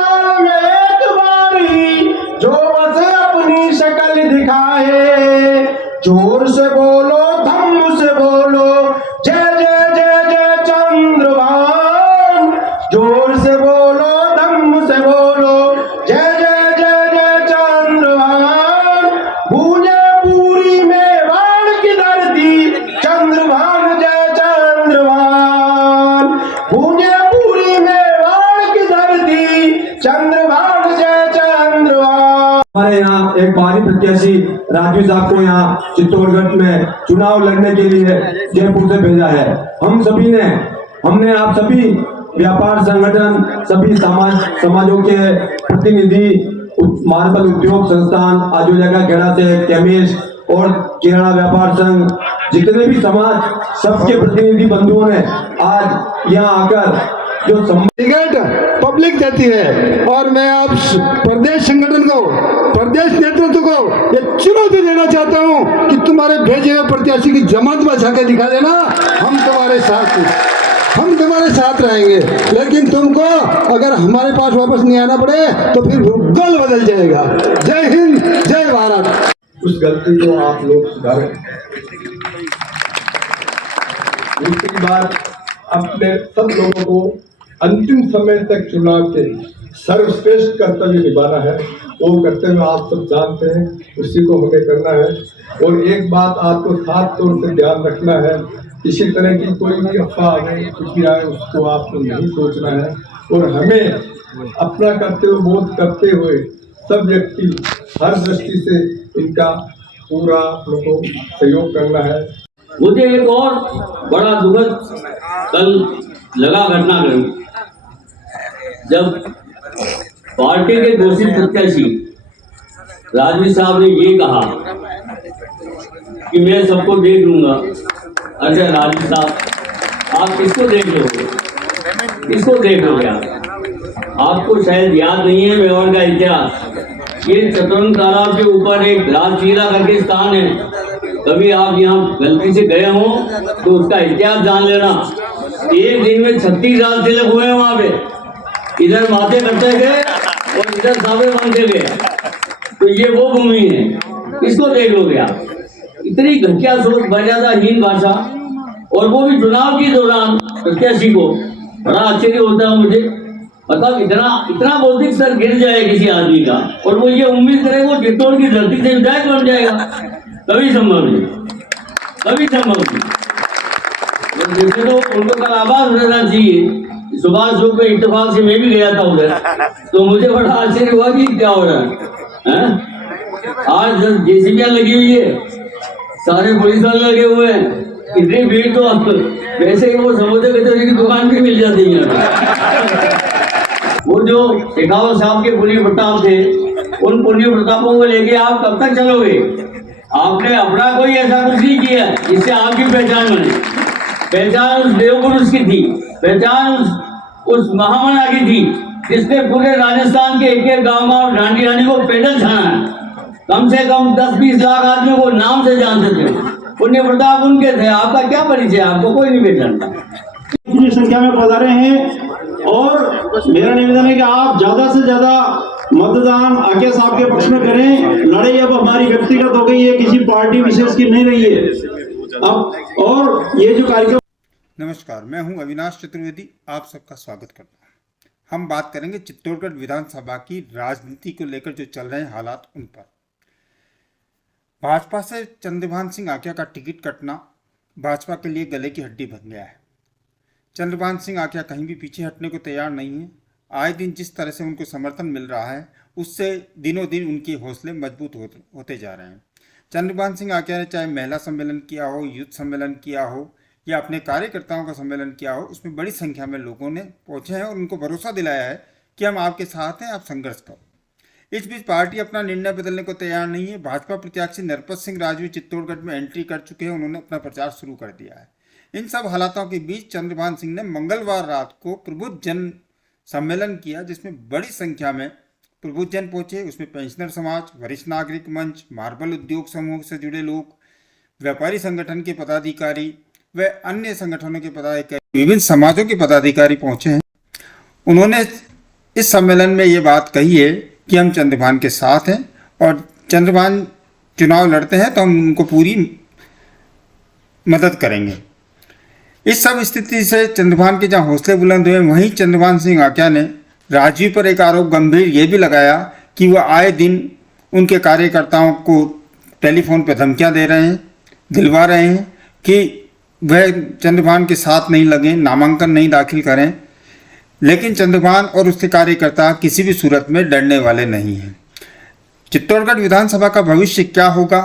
साल में एक बारी जो बस अपनी शक्ल दिखाए, जोर से बोलो धम्म से बोलो जय जय जय जय चंद्रभान, जोर से बोलो धम्म से बोलो जय जय जय जय चंद्रभान। गूंजे पूरी मेवाड़ की धरती चंद्रभान जय चंद्रभान, गूंजे पूरी मेवाड़ की धरती चंद्रभान जय चंद्रभान। हमारे यहाँ एक भारी प्रत्याशी राजू साहब को यहाँ चित्तौड़गढ़ में चुनाव लड़ने के लिए जयपुर से भेजा है। हमने आप सभी व्यापार संगठन, सभी समाजों के प्रतिनिधि, मार्बल उद्योग संस्थान, आजोजगा खेड़ा से केमिस्ट और किराना व्यापार संघ, जितने भी समाज, सबके प्रतिनिधि बंधुओं ने आज यहाँ आकर जो टिकट पब्लिक देती है। और मैं आप प्रदेश संगठन को, प्रदेश नेतृत्व को ये चुनौती देना चाहता हूँ कि तुम्हारे भेजे हुए प्रत्याशी की जमानत बचा के दिखा देना, हम तुम्हारे साथ रहेंगे। लेकिन तुमको अगर हमारे पास वापस नहीं आना पड़े तो फिर भूगोल बदल जाएगा। जय हिंद, जय भारत। उस गलती को आप लोग सुधारें। दूसरी बात, अपने सब लोगों को अंतिम समय तक चुनाव के सर्वश्रेष्ठ कर्तव्य निभाना है। वो कर्तव्य आप सब जानते हैं, उसी को हमें करना है। और एक बात आपको साफ तौर से ध्यान रखना है, किसी तरह की कोई भी अफवाह आए, कुछ भी आए, उसको आपको नहीं सोचना है। और हमें अपना कर्तव्य बोध करते हुए सब व्यक्ति हर दृष्टि से इनका पूरा लोगों सहयोग करना है। मुझे एक और बड़ा दुखद कल लगा घटना गई, जब पार्टी के घोषित प्रत्याशी राजवी साहब ने ये कहा कि मैं सबको देख लूंगा। अच्छा राजवी साहब, आप किसको देख लोगे? किसको देख लोगे आपको शायद याद नहीं है मेवाड़ का इतिहास। ये चतुरंग तालाब के ऊपर एक राजचीला करके स्थान है। कभी आप यहाँ गलती से गए हो तो उसका इतिहास जान लेना। एक दिन में 36 राज तिलक हुए वहां पे, इधर माथे कटते गए और इधर साबे बनते गए। तो ये वो भूमि है, इसको देख लोगे आप? इतनी घटिया सोच, मर्यादाहीन भाषा, और वो भी चुनाव के दौरान प्रत्याशी को। बड़ा आश्चर्य होता है मुझे, मतलब इतना बौद्धिक स्तर गिर जाए किसी आदमी का, और वो ये उम्मीद करे वो चित्तौड़ की धरती से विधायक बन जाएगा। कभी संभव नहीं, कभी संभव नहीं। जैसे तो उनको कल आवाज रहना चाहिए। सुभाष चौक पे इत्तेफाक से मैं भी गया था उधर, तो मुझे बड़ा आश्चर्य हुआ कि क्या हो रहा है। आज जेसीबी लगी हुई है, सारे पुलिस वाले लगे हुए हैं, इतनी भीड़ तो अब वैसे ही वो समोसे कचौरी की दुकान भी मिल जाती है। वो जो शेखावत साहब के पुण्य प्रताप थे, उन पुण्य प्रतापों को लेके आप कब तक चलोगे? आपने अपना कोई ऐसा कुछ नहीं किया जिससे आपकी पहचान बने। पहचान उस देवपुरुष की थी, पहचान उस महामना की थी जिसने पूरे राजस्थान के एक गांव और ढांडी रानी को पैदल छाना है। कम से कम 10-20 लाख आदमी को नाम से जानते थे। पुण्य प्रताप उनके थे। आपका क्या परिचय? आपको कोई नहीं पहचानता। इतनी संख्या में पधारे हैं, और मेरा निवेदन है कि आप ज्यादा से ज्यादा मतदान आके साहब के पक्ष में करें। लड़ाई अब हमारी व्यक्तिगत हो गई है, किसी पार्टी विशेष की नहीं रही है अब। और ये जो कार्यक्रम। नमस्कार, मैं हूं अविनाश चतुर्वेदी, आप सबका स्वागत करता हूं। हम बात करेंगे चित्तौड़गढ़ विधानसभा की राजनीति को लेकर जो चल रहे हैं हालात, उन पर। भाजपा से चंद्रभान सिंह आक्या का टिकट कटना भाजपा के लिए गले की हड्डी बन गया है। चंद्रभान सिंह आक्या कहीं भी पीछे हटने को तैयार नहीं है। आए दिन जिस तरह से उनको समर्थन मिल रहा है, उससे दिनों दिन उनके हौसले मजबूत होते जा रहे हैं। चंद्रभान सिंह आक्या ने चाहे महिला सम्मेलन किया हो, युद्ध सम्मेलन किया हो, या अपने कार्यकर्ताओं का सम्मेलन किया हो, उसमें बड़ी संख्या में लोगों ने पहुंचे हैं और उनको भरोसा दिलाया है कि हम आपके साथ हैं, आप संघर्ष करो। इस बीच पार्टी अपना निर्णय बदलने को तैयार नहीं है। भाजपा प्रत्याशी नरपत सिंह राजवी चित्तौड़गढ़ में एंट्री कर चुके हैं, उन्होंने अपना प्रचार शुरू कर दिया है। इन सब हालातों के बीच चंद्रभान सिंह ने मंगलवार रात को प्रबुद्ध जन सम्मेलन किया, जिसमें बड़ी संख्या में प्रबुद्ध जन पहुंचे। उसमें पेंशनर समाज, वरिष्ठ नागरिक मंच, मार्बल उद्योग समूह से जुड़े लोग, व्यापारी संगठन के पदाधिकारी व अन्य संगठनों के पदाधिकारी, विभिन्न समाजों के पदाधिकारी पहुंचे हैं। उन्होंने इस सम्मेलन में ये बात कही है कि हम चंद्रभान के साथ हैं और चंद्रभान चुनाव लड़ते हैं तो हम उनको पूरी मदद करेंगे। इस सब स्थिति से चंद्रभान के जहां हौसले बुलंद हुए, वहीं चंद्रभान सिंह आक्या ने राजवी पर एक आरोप गंभीर ये भी लगाया कि वह आए दिन उनके कार्यकर्ताओं को टेलीफोन पर धमकियां दे रहे हैं, दिलवा रहे हैं कि वह चंद्रभान के साथ नहीं लगें, नामांकन नहीं दाखिल करें। लेकिन चंद्रभान और उसके कार्यकर्ता किसी भी सूरत में डरने वाले नहीं हैं। चित्तौड़गढ़ विधानसभा का भविष्य क्या होगा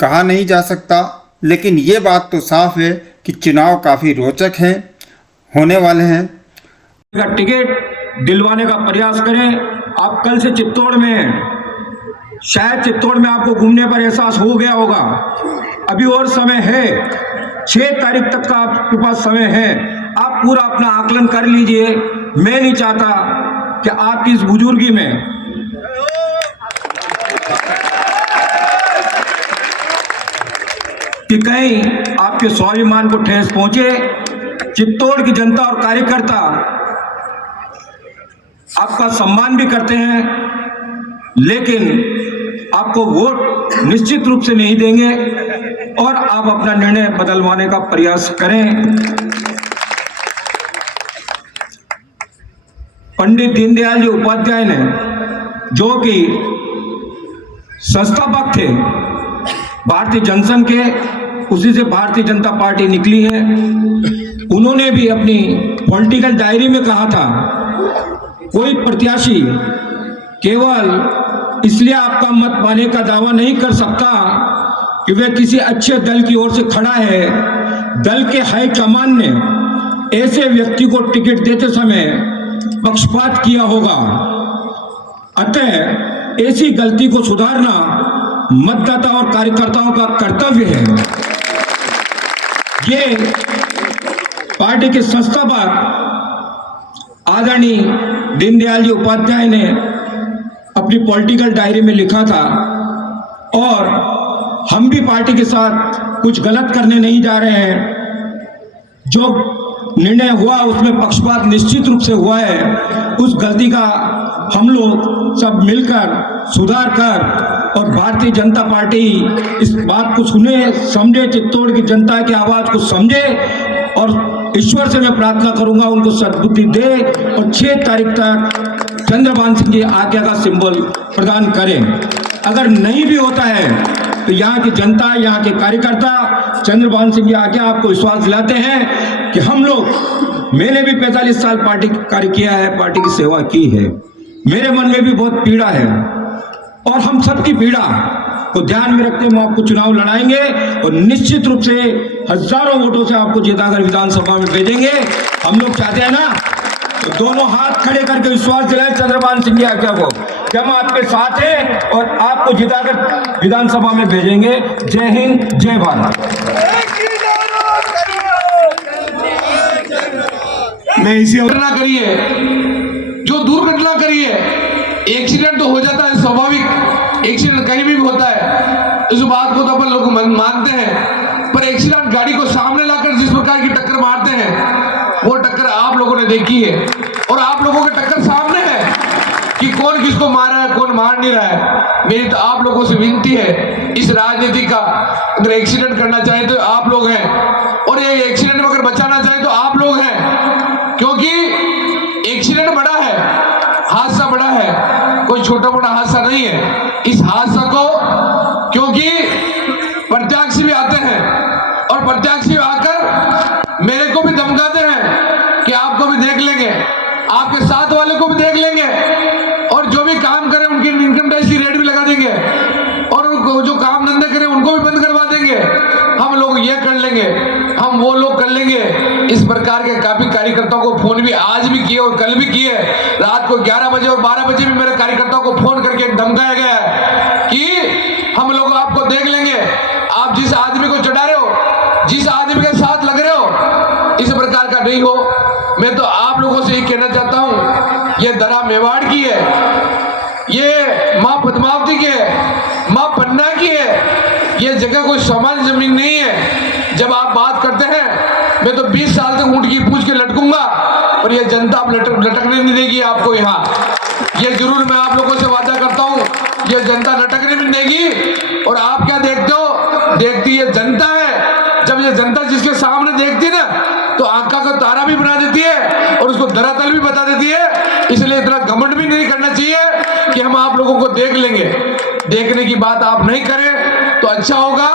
कहा नहीं जा सकता, लेकिन ये बात तो साफ है कि चुनाव काफ़ी रोचक हैं, होने वाले हैं। का टिकट दिलवाने का प्रयास करें। आप कल से चित्तौड़ में हैं, शायद चित्तौड़ में आपको घूमने पर एहसास हो गया होगा। अभी और समय है, 6 तारीख तक का आपके पास समय है। आप पूरा अपना आकलन कर लीजिए। मैं नहीं चाहता कि आपकी इस बुजुर्गी में कि कहीं आपके स्वाभिमान को ठेस पहुंचे। चित्तौड़ की जनता और कार्यकर्ता आपका सम्मान भी करते हैं, लेकिन आपको वोट निश्चित रूप से नहीं देंगे और आप अपना निर्णय बदलवाने का प्रयास करें। पंडित दीनदयाल जी उपाध्याय ने, जो कि संस्थापक थे भारतीय जनसंघ के, उसी से भारतीय जनता पार्टी निकली है, उन्होंने भी अपनी पॉलिटिकल डायरी में कहा था, कोई प्रत्याशी केवल इसलिए आपका मत पाने का दावा नहीं कर सकता कि वह किसी अच्छे दल की ओर से खड़ा है। दल के हाईकमान ने ऐसे व्यक्ति को टिकट देते समय पक्षपात किया होगा। अतः ऐसी गलती को सुधारना मतदाता और कार्यकर्ताओं का कर्तव्य है। ये पार्टी के संस्थापक आदरणीय दीनदयाल जी उपाध्याय ने अपनी पॉलिटिकल डायरी में लिखा था और हम भी पार्टी के साथ कुछ गलत करने नहीं जा रहे हैं। जो निर्णय हुआ उसमें पक्षपात निश्चित रूप से हुआ है। उस गलती का हम लोग सब मिलकर सुधार कर और भारतीय जनता पार्टी इस बात को सुने, समझे, चित्तौड़ की जनता की आवाज को समझे और ईश्वर से मैं प्रार्थना करूंगा उनको सद्बुद्धि दे और 6 तारीख तक चंद्रभान सिंह जी आज्ञा का सिंबल प्रदान करें। अगर नहीं भी होता है तो यहाँ की जनता, यहाँ के कार्यकर्ता चंद्रभान सिंह जी आज्ञा आपको विश्वास दिलाते हैं कि हम लोग, मैंने भी 45 साल पार्टी कार्य किया है, पार्टी की सेवा की है, मेरे मन में भी बहुत पीड़ा है और हम सबकी पीड़ा को ध्यान में रखते हुए आपको चुनाव लड़ाएंगे और निश्चित रूप से हजारों वोटों से आपको जिताकर विधानसभा में भेजेंगे। हम लोग चाहते हैं ना, तो दोनों हाथ खड़े करके विश्वास दिलाएं चंद्रभान सिंह जी आज्ञा को कि हम आपके साथ हैं और आपको जिताकर विधानसभा में भेजेंगे। जय हिंद, जय भारत। मैं इसी घटना करी है, जो दुर्घटना करी है, एक्सीडेंट तो हो जाता है, स्वाभाविक एक्सीडेंट कहीं भी होता है, इस बात को तो अपन लोग मानते हैं। पर एक्सीडेंट गाड़ी को सामने लाकर जिस प्रकार की टक्कर मारते हैं, वो टक्कर आप लोगों ने देखी है और आप लोगों की टक्कर सामने है कि कौन किसको मार रहा है, कौन मार नहीं रहा है। मेरी तो आप लोगों से विनती है, इस राजनीति का अगर एक्सीडेंट करना चाहे तो आप लोग हैं और ये एक्सीडेंट में अगर बचाना चाहे तो आप लोग हैं, क्योंकि एक्सीडेंट बड़ा है, हादसा बड़ा है, कोई छोटा मोटा हादसा नहीं है। इस हादसा को, क्योंकि प्रत्याशी भी आते हैं और प्रत्याशी आकर मेरे को भी धमकाते हैं कि आपको भी देख लेंगे, आपके साथ वाले को भी देख लेंगे और जो भी काम करें उनकी इनकम टैक्स की रेट भी लगा देंगे और जो काम धंधे करें उनको भी बंद करवा देंगे। हम लोग ये कर लेंगे, हम वो लोग कर लेंगे। इस प्रकार के काफी कार्यकर्ताओं को फोन भी आज भी किए और कल भी किए। रात को 11 बजे और 12 बजे भी मेरे कार्यकर्ताओं को फोन करके धमकाया गया है कि हम लोग आपको देख लेंगे, आप जिस आदमी को चढ़ा रहे हो, जिस आदमी के साथ लग रहे हो, इस प्रकार का नहीं हो। मैं तो आप लोगों से ये कहना चाहता हूं, ये दरा मेवाड़ की है, ये मां पद्मावती की है, मां पन्ना की है, ये जगह कोई सामान्य जमीन नहीं है। जब आप बात करते हैं, मैं तो 20 साल तक ऊंट की पूंछ के लटकूंगा, और ये जनता अब लटकने नहीं देगी आपको यहाँ। ये जरूर मैं आप लोगों से वादा करता हूँ, ये जनता लटकने नहीं देगी। और आप क्या देखते हो, देखती ये जनता है। जब ये जनता जिसके सामने देखती है ना, तो आंखा का तारा भी बना देती है और उसको धरातल भी बता देती है। इसलिए इतना घमंड भी नहीं करना चाहिए कि हम आप लोगों को देख लेंगे। देखने की बात आप नहीं करें तो अच्छा होगा,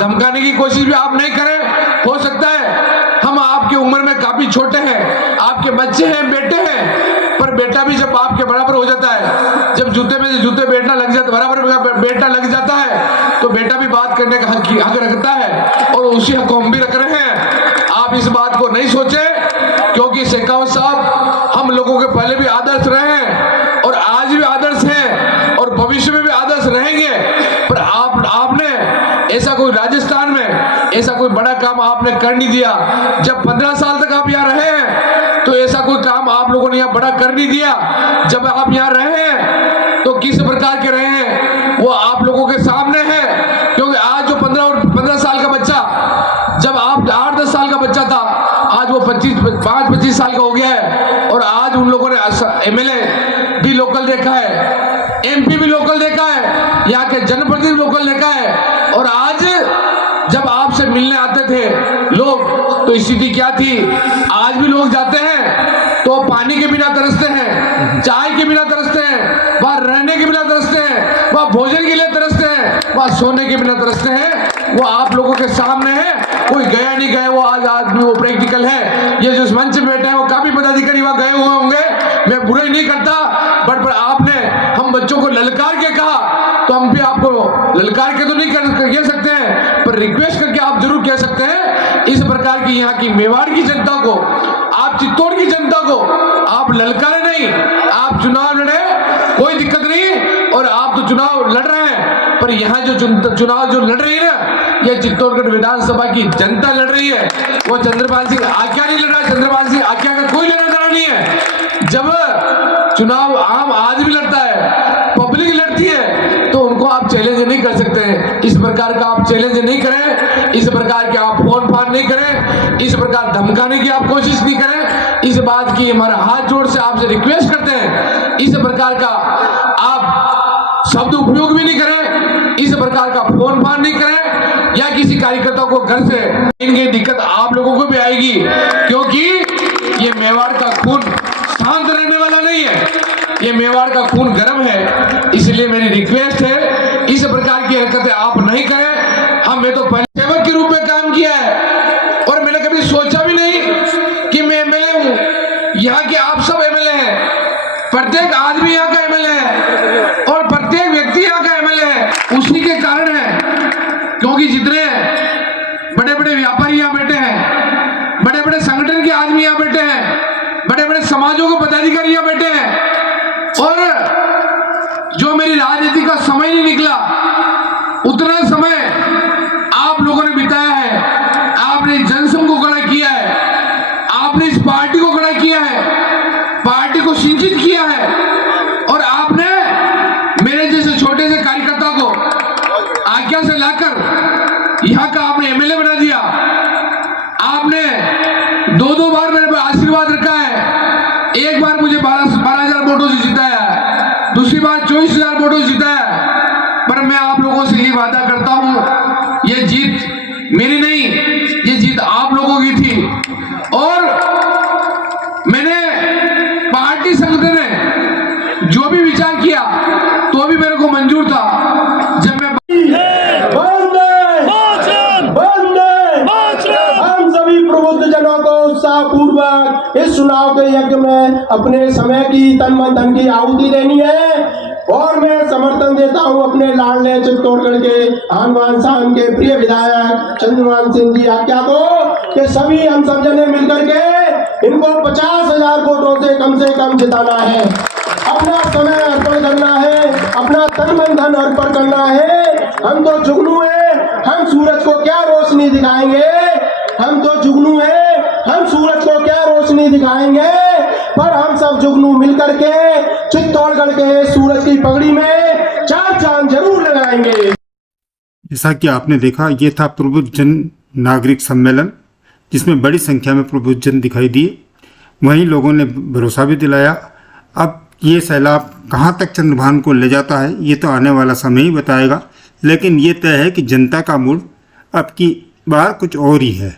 धमकाने की कोशिश भी आप नहीं करें। हो सकता है हम आपकी उम्र में काफी छोटे हैं, आपके बच्चे हैं, बेटे हैं, पर बेटा भी जब आपके बराबर हो जाता है, जब जूते में जूते बेटा लग जाता, बराबर बेटा लग जाता है, तो बेटा भी बात करने का हक रखता है और उसी हक को हम भी रख रहे हैं। आप इस बात को नहीं सोचे, क्योंकि शेखावत साहब हम लोगों के पहले भी आदर्श रहे हैं और आज भी आदर्श हैं और भविष्य में भी आदर्श रहेंगे। पर आपने ऐसा कोई राजस्थान में ऐसा कोई बड़ा काम आपने कर नहीं दिया। जब 15 साल तक आप यहाँ रहे हैं तो ऐसा कोई काम आप लोगों ने यहाँ बड़ा कर नहीं दिया। जब आप यहाँ रहे हैं तो किस प्रकार के रहे हैं वो आप लोगों के सामने है। क्योंकि आज जो 15 साल का बच्चा, जब आप 8-10 साल का बच्चा था, आज वो 25 साल का हो गया है। और आज उन लोगों ने एमएलए भी लोकल देखा है, एमपी भी लोकल देखा है, यहाँ के जनप्रतिनिधि लोकल देखा है। और आज जब आपसे मिलने आते थे लोग तो स्थिति क्या थी, आज भी लोग जाते हैं तो पानी के बिना तरसते हैं, चाय के बिना तरसते हैं, वहाँ रहने के बिना तरसते हैं, वहाँ भोजन के लिए तरसते हैं, वहाँ सोने के बिना तरसते हैं। वो आप लोगों के सामने है, कोई गया नहीं गया वो आज आदमी वो प्रैक्टिकल है। ये जो इस मंच में बैठे हैं वो काफी पदाधिकारी वहाँ गए हुए होंगे, मैं बुराई नहीं करता, पर आपने हम बच्चों को ललकार के कहा तो हम भी आपको ललकार के तो नहीं कह सकते हैं, पर रिक्वेस्ट करके आप जरूर कह सकते हैं। इस प्रकार की यहाँ की मेवाड़ की जनता को, आप चित्तौड़ की जनता को आप ललकारे नहीं, आप चुनाव लड़े, कोई दिक्कत नहीं। और आप तो चुनाव लड़ रहे हैं, पर यहाँ जो चुनाव जो लड़ रही है ना, ये चित्तौड़गढ़ विधानसभा की जनता लड़ रही है। वो चंद्रपाल सिंह आक्या नहीं लड़ रहा, चंद्रपाल सिंह आक्या का कोई लेना देना नहीं है। जब चुनाव आम आदमी लड़ता है, पब्लिक लड़ती है, तो उनको आप चैलेंज नहीं कर सकते हैं। इस प्रकार का आप चैलेंज नहीं करें, इस प्रकार के आप फोन फान नहीं करें, इस प्रकार धमकाने की आप कोशिश नहीं करें। इस बात की हमारा हाथ जोड़ से आपसे रिक्वेस्ट करते हैं, इस प्रकार का आप शब्द उपयोग भी नहीं करें, इस प्रकार का फोन फान नहीं करें, या किसी कार्यकर्ता को घर से इनकी दिक्कत आप लोगों को भी आएगी। क्योंकि ये मेवाड़ का खून शांत रहने वाला नहीं है, ये मेवाड़ का खून गर्म है। इसलिए मेरी रिक्वेस्ट है, इस प्रकार की हरकतें आप नहीं करें। मैं तो पहले सेवक के रूप में काम किया है और मैंने कभी सोचा भी नहीं कि मैं एमएलए हूं। यहाँ के आप सब एमएलए हैं, प्रत्येक आदमी यहाँ का एमएलए है और प्रत्येक व्यक्ति यहाँ का एमएलए है। उसी के कारण है, क्योंकि जितने बड़े बड़े व्यापारी यहाँ बैठे हैं, बड़े बड़े संगठन के आदमी यहाँ बैठे हैं, बड़े बड़े समाजों के पदाधिकारी यहाँ बैठे हैं, और जो मेरी राजनीति का समय नहीं निकला उतना समय आप लोगों ने बिताया है। आपने जनसंघ को खड़ा किया है, आपने इस पार्टी को खड़ा किया है, पार्टी को सिंचित किया है, और आपने मेरे जैसे छोटे से कार्यकर्ता को आज्ञा से लाकर यहाँ का आपने एमएलए बना दिया। आपने 2-2 बार मेरे पर आशीर्वाद रखा है। एक बार मुझे 12,000 वोटों से जिताया है, दूसरी बार 24,000 वोटों से जिताया है। पर मैं आप लोगों से ये वादा करता हूं, ये जीत मेरी नहीं, ये जीत आप लोगों की थी। और मैंने पार्टी संगठन ने जो भी विचार किया तो भी मेरे को मंजूर था। जब मैं हम सभी प्रबुद्ध जनों को उत्साह पूर्वक इस चुनाव के यज्ञ में अपने समय की तन मन धन की आहुति देनी है। और मैं समर्थन देता हूं अपने लाडले चित्तौड़गढ़ के आनवान शान के प्रिय विधायक चंद्रपाल सिंह जी आक्या को, कि सभी हम सब जने मिलकर के इनको 50,000 वोटों से कम जिताना है। अपना समय अर्पण करना है, अपना तन मन धन अर्पण करना है। हम तो जुगनू है, हम सूरज को क्या रोशनी दिखाएंगे, हम तो जुगनू है, हम सूरज को क्या रोशनी दिखाएंगे, पर हम सब जुगनू मिलकर के चित्तौड़गढ़ के सूरज की पगड़ी में 4 चांद जरूर लगाएंगे। जैसा कि आपने देखा, ये था प्रबुद्ध जन नागरिक सम्मेलन, जिसमें बड़ी संख्या में प्रबुद्ध जन दिखाई दिए। वहीं लोगों ने भरोसा भी दिलाया। अब ये सैलाब कहाँ तक चंद्रभान को ले जाता है ये तो आने वाला समय ही बताएगा, लेकिन ये तय है कि जनता का मूड अब की बार कुछ और ही है।